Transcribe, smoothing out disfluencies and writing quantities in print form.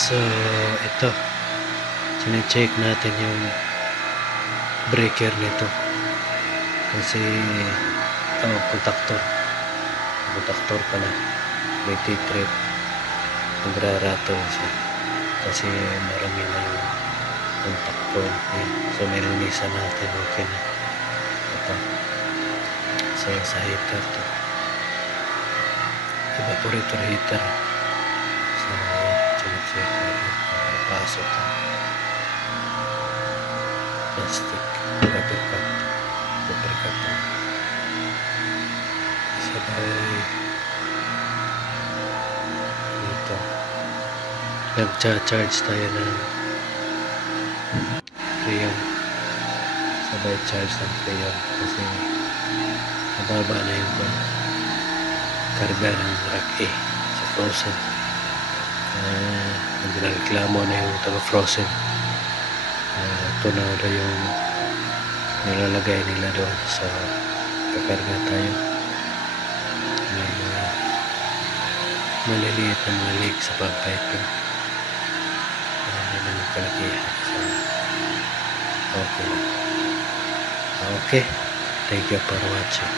So, ito. Sine-check natin yung breaker nito. Kasi, contactor. Contactor pala. May T-trip. Nagra-rattle siya. Kasi marami na yung contact point. So, nilinisan natin. Okay na. Ito. So, sa heater to. Evaporator heater. So, check natin. Pasok na. Plastic. Rubber cut. Rubber cut na. Sabay. Dito. Nag-charge tayo ng Freon. Sabay charge ng Freon. Kasi mababa na yung karga ng rack A sa frozen. Nagreklamo na yung taga-frozen. Ito na yung nilalagay nila doon sa kakarga tayo. May maliliit na mga leak sa pag-piping. Hindi na nagkalakihan. So, okay. Okay. Thank you for watching.